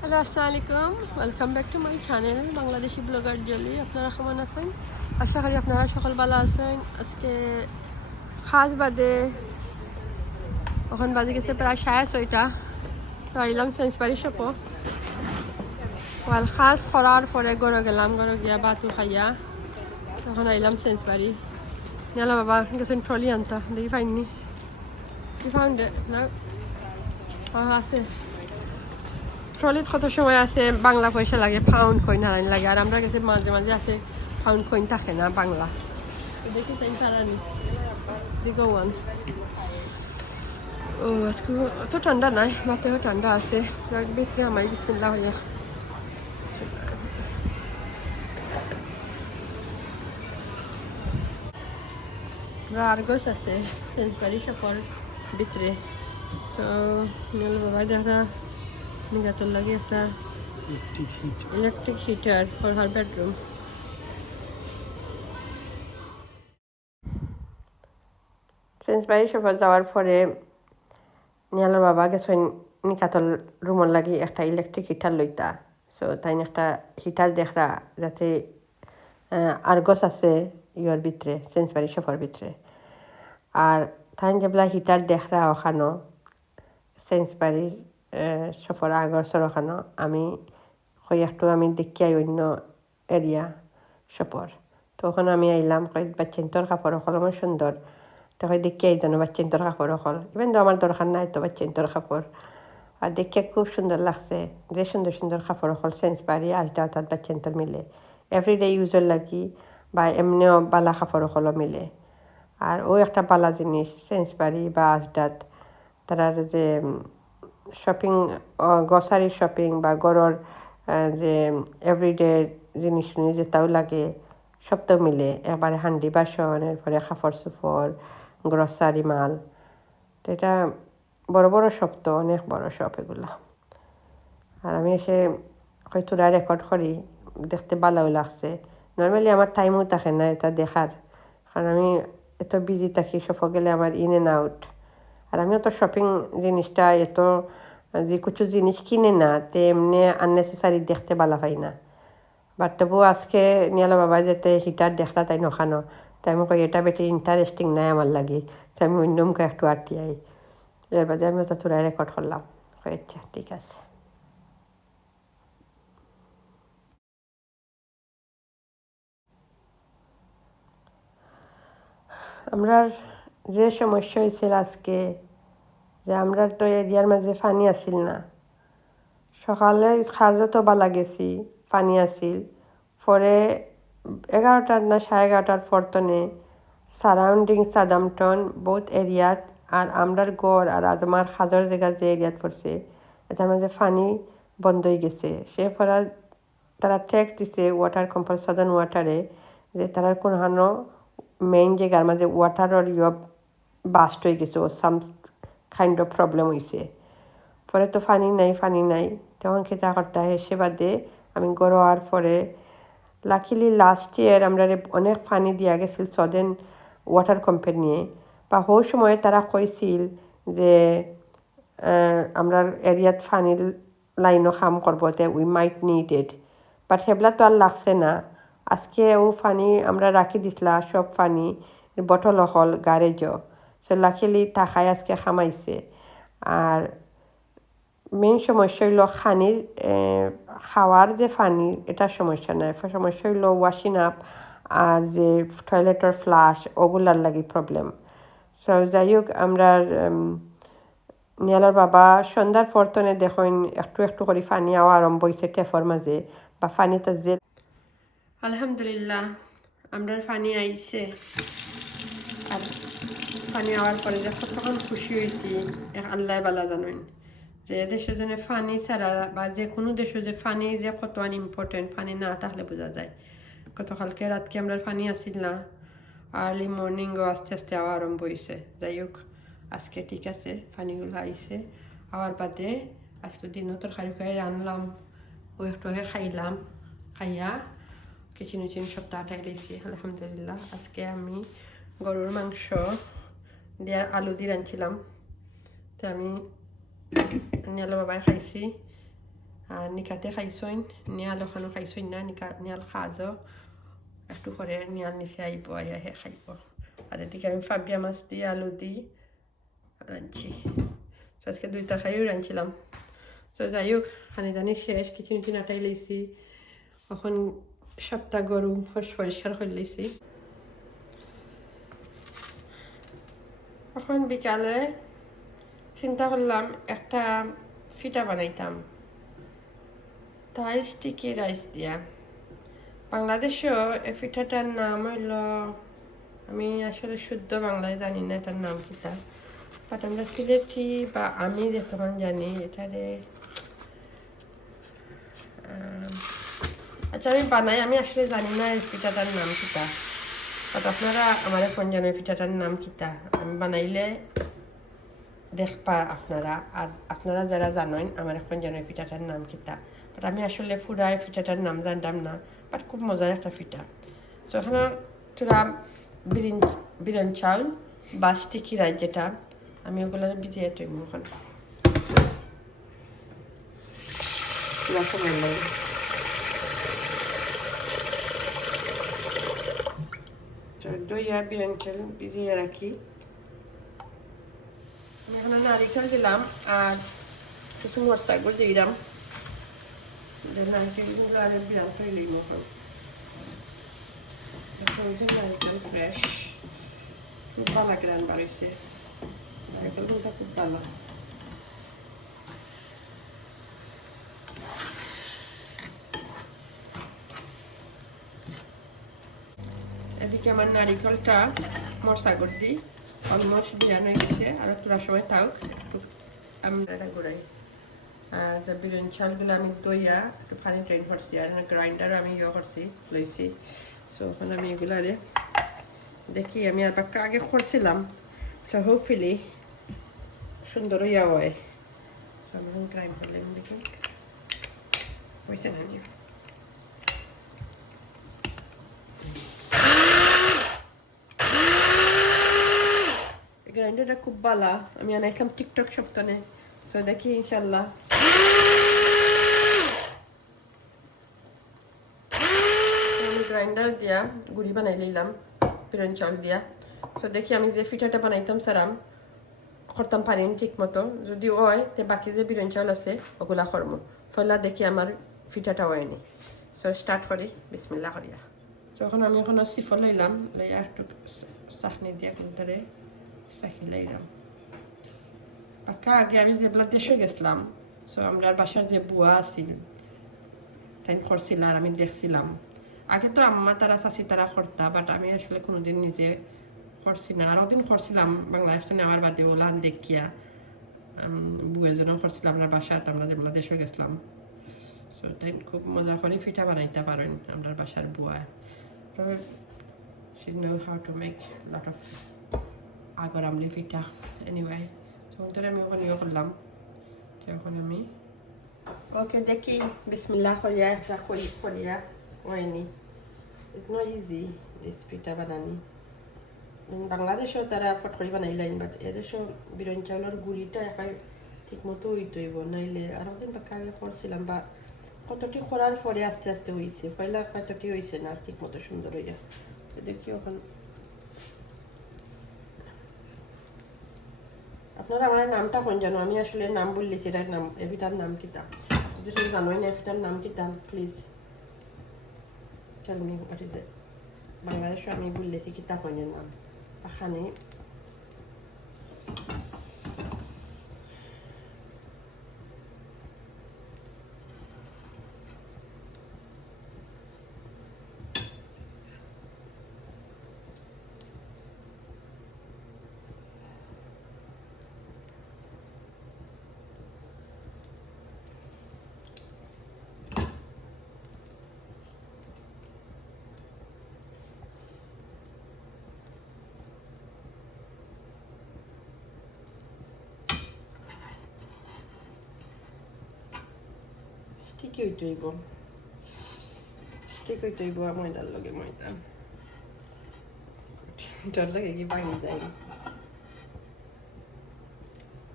Hello আসসালামু আলাইকুম welcome back to my channel Bangladeshi blogger Jolly আপনারা কেমন আছেন আশা করি আপনারা সকল ভালো আছেন আজকে খাস বাদে এখন বাজে গেছে প্রায় সাড়ে ছয়টা তো আইলাম সেন্সবাড়ি শপো ওয়াল খাস করার পরে গড়ে গেলাম গড়ে গিয়া বাতু খাইয়া তখন আইলাম সেন্সবাড়ি নিলাম বাবা গেছেন ট্রলি আনতা দেখি পাইনি? No? Oh, আছে। ট্রলিত কত সময় আছে, বাংলা পয়সা লাগে পাউন্ড কইন হারানি লাগে। আর আমরা কাছে মাঝে মাঝে আছে পাউন্ড কইন থাকে না বাংলা। ও, আজকে অত ঠান্ডা নাই মাতেও ঠান্ডা আছে। ভিতরে আমার বিসমিল্লা হইয়া আমরা আরগস আছে সেন্সবাড়ি শপর ভিতরে তো নীল বাবা দেখা। নিগাতর লাগে একটা electric heater for her bedroom সেন্সবাড়ি সফর যাওয়ার পরে নিয়ালোর বাবা গেছেন নিকাতল রুমর লাগি একটা ইলেকট্রিক হিটার লইতা। সো তাই একটা হিটার দেখরা যাতে আরগস আছে ইয়র ভিতরে সেন্সবাড়ি সফর ভিতরে। আর তাই যেবেলা হিটার দেখরা ওখানো। সেন্সবাড়ির সফর আগর সরখানো আমি একটু আমি দেখিয়াই অন্য এরিয়া সফর তখন আমি আইলাম কই বাচ্চেন্তর কাপড় অকল আমার সুন্দর তো আই জানো বাচ্চেন্তর কাপড় অকল। ইভেন তো আমার দরকার নাই তো বাচ্চেন্তর কাপড় আর দেখে খুব সুন্দর লাগছে যে সুন্দর সুন্দর কাপড় অকল সেন্সবাড়ি আজটা তার বাচ্চেন্তর মিলে। এভরিডে ইউজের লাগি বা এমনিও বালা কাপড় অকলও মিলে। আর ও একটা বালা জিনিস সেন্সবাড়ি বা আজদাত তারার যে শপিং গ্রসারি শপিং বা গড়র যে এভরিডে জিনিস যেটাও লাগে, সব তো মিলে। এবারে হান্ডি, বাসন, এরপরে কাপড় চোপড় গ্রসারি মাল। এটা বড় বড় শপ তো, অনেক বড় শপ এগুলা। আর আমি এসে হয়তো রেকর্ড করি, দেখতে ভালোও লাগছে। নর্মালি আমার টাইমও থাকে না এটা দেখার। কারণ আমি এত বিজি থাকি সব গেলে আমার ইন অ্যান্ড আউট আর আমিও তো শপিং জিনিসটা এত, যে কিছু জিনিস কিনে না তে এমনি আননেসেসারি দেখতে ভালো পাই না। বাট তবু আজকে নিয়ালো বাবা যেতে হিটার দেখলা তাই নখানো। তাই আমি কই, এটা বেটি ইন্টারেস্টিং নাই আমার লাগে। তাই আমি অন্যমকে একটু আটিয়াই এর বাদে আমি তো তোরা রেকর্ড করলাম। আচ্ছা ঠিক আছে। আমরার যে সমস্যা হয়েছিল আজকে, যে আমরা তো এরিয়ার মাঝে পানি আসিল না। সকালে সাজও তো বালা গেছি পানি আসিল। পরে এগারোটার না, সাড়ে এগারোটার পরতনে সারাউন্ডিং সাদামটন বহুত এরিয়াত আর আমরার গড় আর আমার সাজর জায়গা যে এরিয়াত পড়ছে, এটার মাঝে পানি বন্ধ হয়ে গেছে। সে পরা তারা ট্যাক্স দিছে ওয়াটার কোম্পানি সাদার্ন ওয়াটারে যে তারা কোনহানো মেইন জায়গার মাঝে ওয়াটারের ইয়ে বাস্ট হয়ে গেছে ও সাম কাইন্ড অফ প্রবলেম হয়েছে পরে তো ফানি নাই ফানি নাই। তখন খেতা করতে হয় সে বাদে আমি গড়ার পরে লাকিলি লাস্ট ইয়ার আমরা অনেক পানি দিয়া গেছিল সদেন ওয়াটার কোম্পানি বা হো সময় তারা কইছিল যে আমরা এরিয়াত ফানির লাইনও কাম করব তে উই মাইট নিডেড বাট সেবলা তো আর লাগছে না। আজকে ও ফানি আমরা রাখি দিছিলা সব ফানি। বটল হল গ্যারেজও সে লাকিলি তাকাই আজকে খামাইছে। আর মেইন সমস্যা হইল খানির খাওয়ার যে পানি, এটা সমস্যা নাই। সমস্যা হইল ওয়াশিং আপ আর যে টয়লেটের ফ্লাশ ওগুলার লাগি প্রবলেম সো যাই হোক আমরা নিয়ালার বাবা সন্ধ্যার পরতনে দেখুন, একটু একটু করে পানি আওয়া আরম্ভ হয়েছে টেফর মাঝে, বা পানিটা যে আলহামদুলিল্লাহ আমরা পানি আইছে। আর পানি আওয়ার পরে যে কতক্ষণ খুশি হয়েছি আল্লাহ বালা জানেন। যে দেশের জন্য ফানি ছাড়া বা যে কোনো দেশে যে ফানি যে কত আন ইম্পর্টেন্ট ফানি না থাকলে বোঝা যায়। গতকালকে রাতকে আমরা ফানি আসিল না আর্লি মর্নিংও আস্তে আস্তে আওয়া আরম্ভ হয়েছে যাই হোক, আজকে ঠিক আছে, ফানিগুলো আইছে। আওয়ার বাদে আজকে দিনও তরকারি করে রানলাম ও একটু খাইলাম, খাইয়া কিচিন উচিন সব তাটাই দিয়েছি, আলহামদুলিল্লাহ। আজকে আমি গরুর মাংস দিয়ে আলু দিয়ে রাঁধছিলাম। তো আমি নিয়াল বাবাই খাইছি। আর নিকাতে খাইছইন, নিয়াল ওখানে খাইছইন না, নিকা, নিয়াল খাজো একটু পরে নিয়াল নিচে আইব আইয়া হে খাইব। আর এদিকে আমি ফাবিয়া মাছ দিয়ে আলু দিই রাঁধছি তো আজকে দুই তরকারিও রাঁধছিলাম তো যাই হোক খানি জানি শেষ কিচেন উচিন আটাই লইছি এখন সপ্তাহ গরু পরিষ্কার করে লইছি এখন বিকালে চিন্তা করলাম, একটা ফিটা বানাইতাম। তাই স্টিকি রাইস দিয়া। বাংলাদেশেও এই পিঠাটার নাম হইল, আমি আসলে শুদ্ধ বাংলায় জানি না এটার নাম কিটা বাট আমরা সিলেটি বা আমি যতক্ষণ জানি, এটারে আচ্ছা আমি বানাই, আমি আসলে জানি না এই পিঠাটার নাম কিটা বাট আপনারা আমার ফোন জানো এই পিঠাটার নাম কিটা আমি বানাইলে দেখবা আপনারা। আর আপনারা যারা জানেন, আমার এখন পিঠাটার নাম কিতা বাট আমি আসলে ফুরাই পিঠাটার নাম জানতাম না বাট খুব মজার একটা পিঠা। সো এখানে তোরা বিরিন বিরন চাউল বা স্টিকি রাইস যেটা, আমি ওগুলো ভিজিয়ে তৈরি এখন। পুরা সময় লাগে তো দই আর বিরন চাল ভিজিয়ে রাখি আমি এখানে নারিকেল দিলাম আর কিছু মশলা গুলো দিলাম যে নারিকেলগুলো আর বিরাম করে দিই মতন নারিকেল ফ্রেশ খুব ভালো গ্রান বাড়িছে নারিকেলগুলোটা খুব ভালো এদিকে আমার নারিকেলটা মশাগর দিই অলমোস্ট বিরান গেছে, আর তোরা সময় তাও একটু আমি এটা ঘুরাই। আর বিরিয়ানি চালগুলো আমি দইয়া একটু পানি ট্রেন করছি, আর গ্রাইন্ডারও আমি ইয়ে করছি, লইছি। সো ওখানে আমি এগুলারে দেখি, আমি আর বাক্কা আগে করছিলাম। সো হোপফুলি সুন্দর ইয়া হয়। আমি এখন গ্রাইন্ড করলাম, দেখি। হয়েছে না গ্রাইন্ডারটা খুব ভালো আমি আনাইছিলাম টিকটক সপ্তাহে। সো দেখি ইনশাল্লাহ গ্রাইন্ডার দিয়া গুড়ি বানাই পিরন চাউল দিয়া। সো দেখি আমি যে বানাইতাম, সারাম, করতাম ঠিক মতো যদি হয়, তে বাকি যে বিরন চাউল আছে, ওগুলা করমু। ফলা দেখি আমার পিঠাটা হয়নি। সো স্টার্ট করি। বিসমিল্লা করিয়া। যখন আমি এখন সিফল লইলাম একটু চাটনি দিয়া কিন্তু চাকি লইলাম পাকা আগে আমি যেগুলা দেশে গেছিলাম সো আমরা বাসার যে বুয়া আছিল তাই করছিল আর আমি দেখছিলাম। আগে তো আম্মা তারা, চাচি তারা করতা বাট আমি আসলে কোনোদিন নিজে করছি না। আর ওদিন করছিলাম বাংলাদেশ তো নেওয়ার বাদে ওলান দেখিয়া বুয়ের জন্য করছিলাম আমরা বাসাত, আমরা যেগুলো দেশে গেছিলাম। সো তাই খুব মজা করে পিঠা বানাইতে পারেন আমরা বাসার বুয়া তো she know how to make lot of আগর আমলি পিঠা এনিওয়ে তখন তো আমি ওখানে ইয়ে করলাম। তখন আমি ওকে দেখি। বিসমিল্লাহ করিয়া একটা করি করিয়া হয়নি। ইটস নট ইজি দিস পিঠা বানানি। বাংলাদেশেও তারা ফটকরি বানাইলেন বাট এদেশেও বিরন চাউলের গুড়িটা একাই ঠিক মতো হইতইব নাইলে আরও দিন বাক্কা আগে করছিলাম বা কতটি করার পরে আস্তে আস্তে হয়েছে পয়লা কতটি হয়েছে না ঠিক মতো সুন্দর হইয়া। দেখি ওখান আপনারা আমার নামটা কোন জানো? আমি আসলে নাম বললেছি এটার নাম, এভিটার নাম কি দাম? যদি জানোই না এভিটার নাম কি দাম? প্লিজ চল মি বাংলাদেশে আমি বললেছি কিতাব নাম এখানে স্টিক হইতে হইব স্টিক হইতে ময়দার লগে ময়দা ডর লাগে কি ভাঙি যায়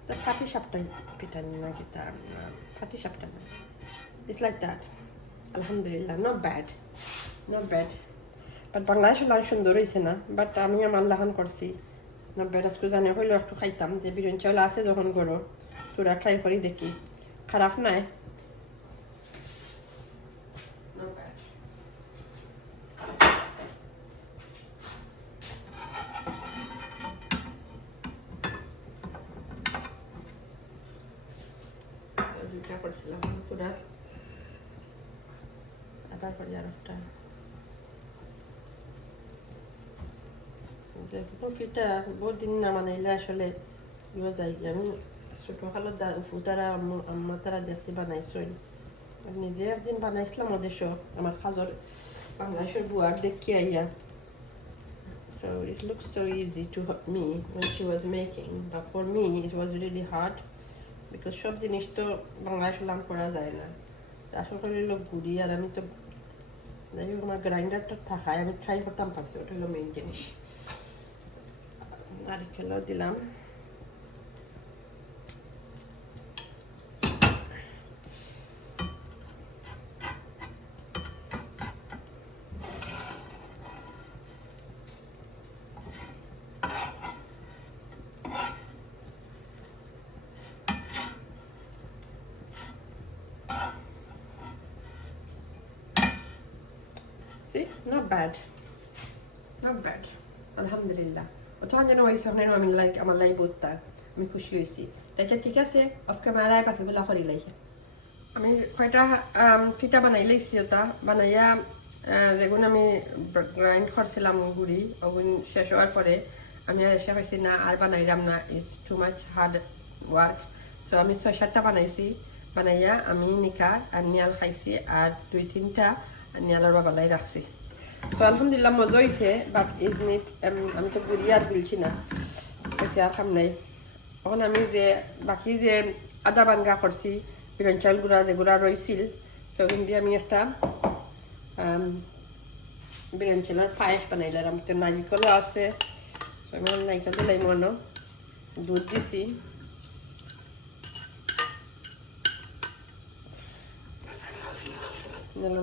তো পাটি সাপটা পিঠা না কিতা পাটি সাপটা না ইটস লাইক দ্যাট আলহামদুলিল্লাহ not bad not bad but Bangladesh অনেক সুন্দর হয়েছে না বাট আমি আমার লাহান করছি নট ব্যাড আজকে জানি হইলেও একটু খাইতাম যে বিরিয়ানি চাউল আছে যখন করো তোরা ট্রাই করি দেখি খারাপ নাই Not bad. দুইটা করছিলাম পুরা আবার করি আর একটা পিঠা বহুত দিন না বানাইলে আসলে ইয়ে যায় যে আমি ছোটকালত ফুতারা আম্মা তারা দেখছি বানাইছই নিজে একদিন বানাইছিলাম ওদেশ আমার খাজর বাংলাদেশের বুয়ার দেখি আইয়া So it looks so easy to me when she was making, but for me it was really hard. Because সব জিনিস তো বাংলায় লাম করা যায় না। আসল করে হলো গুড়ি, আর আমি তো যাই হোক, আমার গ্রাইন্ডারটা থাকায় আমি ট্রাই করতাম পারছি ওটা হলো মেইন জিনিস। নারিকেলও দিলাম not bad. Not bad. আলহামদুলিল্লাহ তখন যেন ওই সঙ্গে আমি লাইক আমার লাই বোধটা আমি খুশি হয়েছি তাইলে ঠিক আছে অফ ক্যামেরায় বাকিগুলো করি লাইকে আমি কয়টা ফিটা বানাই লাইছি ওটা বানাইয়া যেগুন আমি গ্রাইন্ড করছিলাম গুড়ি ওগুন শেষ হওয়ার পরে আমি আর এসে হয়েছি না আর বানাইলাম না is too much hard work so আমি ছয় সাতটা বানাইছি বানাইয়া আমি নিকা আর নিয়াল খাইছি আর দুই তিনটা নিয়ালের বাবালাই রাখছি সো আলহামদুলিল্লাহ, মজা হয়েছে বাট ইজ নিট আমি তো গুড়ি আর গুলছি না। হয়েছে আর খাম নাই। তখন আমি যে, বাকি যে আদা বাঙ্গা করছি, বিরন চাল গুঁড়া যেগুলা রয়েছিল সেগুলো দিয়ে আমি একটা বিরিয়ানি চালের পায়েস বানাইলাম তো নারিকলও আছে। আমি নারিকল দিলাই দুধ দিছি।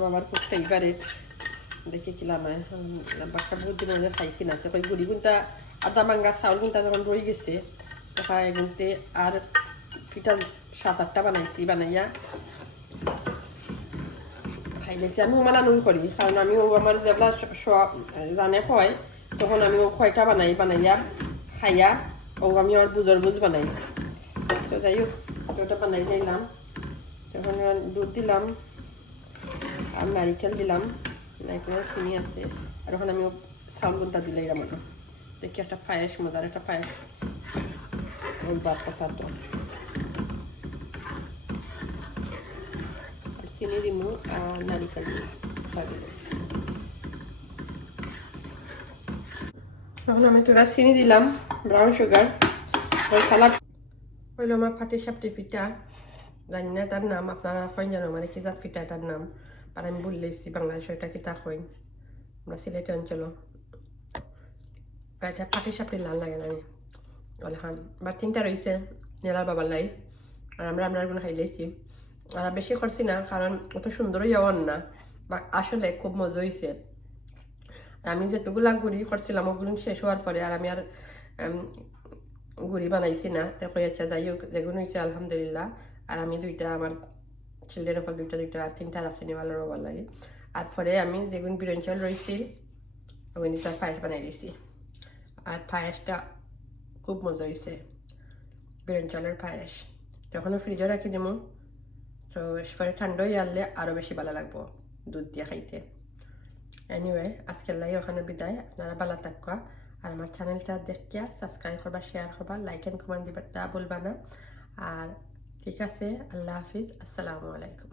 বাবার খুব ফেভারিট দেখে কিলাম বাচ্চা বহুত দিন মধ্যে খাইছি না তখন গুড়ি গুনটা আদা মাঙ্গা চাউল গুনটা যখন রয়ে গেছে তখন গুনতে আর পিঠা সাত আটটা বানাইছি, বানাইয়া খাই খাইলেছি আমি মানে নুন করি কারণ আমি আমার যেগুলা জানে হয় তখন আমি ও খয়টা বানাই, বানাইয়া, খাইয়া ও আমি আর বুজর বুজ বানাই। তো যাই হোক ওটা বানাই নিলাম তখন দুধ দিলাম আর নারিকেল দিলাম। নারিকেলের চিনি আছে। আর ওখানে আমি গুন্তা দিলাই আমার দেখি একটা পায়েস, মজার একটা পায়েস। কথা তো। আর চিনি দিমু নারিকেল তখন আমি তোরা চিনি দিলাম ব্রাউন সুগার ওই সালাদ হইল আমার ফাটি সাপটি পিঠা। জানি না তার নাম, আপনারা কইন জানো মানে কি জাত পিঠা এটার নাম। আর আমি বললেছি বাংলাদেশ এটা কি তা কইন? আমরা সিলেটে অঞ্চল এটা পাটি সাপটি লাল লাগে না অলহান বা তিনটা রয়েছে নেলার বাবার লাই। আর আমরা আমরা গুলো খাই লেছি আর বেশি করছি না, কারণ অত সুন্দরই যাওয়ার না। বা আসলে খুব মজা হয়েছে আমি যেতগুলা গুড়ি করছিলাম, ওগুলো শেষ হওয়ার পরে আর আমি আর গুড়ি বানাইছি না। তো কই আচ্ছা যাই হোক, যেগুলো হয়েছে আলহামদুলিল্লাহ। আর আমি দুইটা আমার চিলড্রেন ফল দুইটা দুইটা তিনটা আছে নিবালের রবার লাগে। আর পরে আমি যেগুন বিরন চাল রয়েছিল ওগুলো তার পায়েস বানাই দিয়েছি। আর পায়েসটা খুব মজা হয়েছে বিরন চালের পায়েস। তখন ফ্রিজে রাখি দেবো তো পরে ঠান্ডা হয়ে আনলে আরও বেশি ভালো লাগবো দুধ দিয়ে খাইতে। এনিওয়ে আজকের লাই ওখানে বিদায়। আপনারা ভালো থাকা আর আমার চ্যানেলটা দেখিয়া সাবস্ক্রাইব করবা শেয়ার করবা লাইক অ্যান্ড কমেন্ট দিবা, তা বলবা না। আর ঠিক আছে আল্লাহ হাফিজ আসসালামু আলাইকুম।